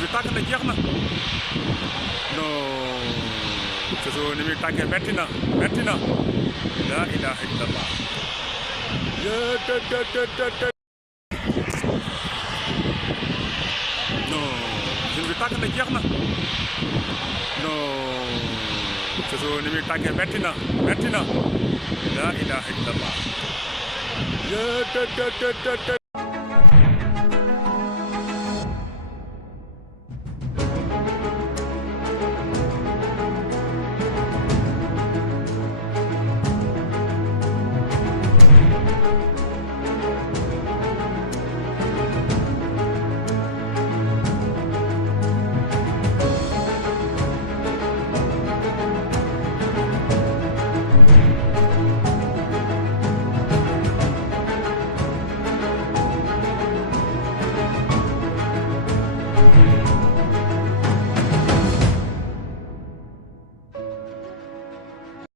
bi tàkk na jeex na non Soso ni muy tàkkee metti na la ilaha illallah non bi tàkk na jeex na non Soso ni muy tàkkee metti na la ilaha illallah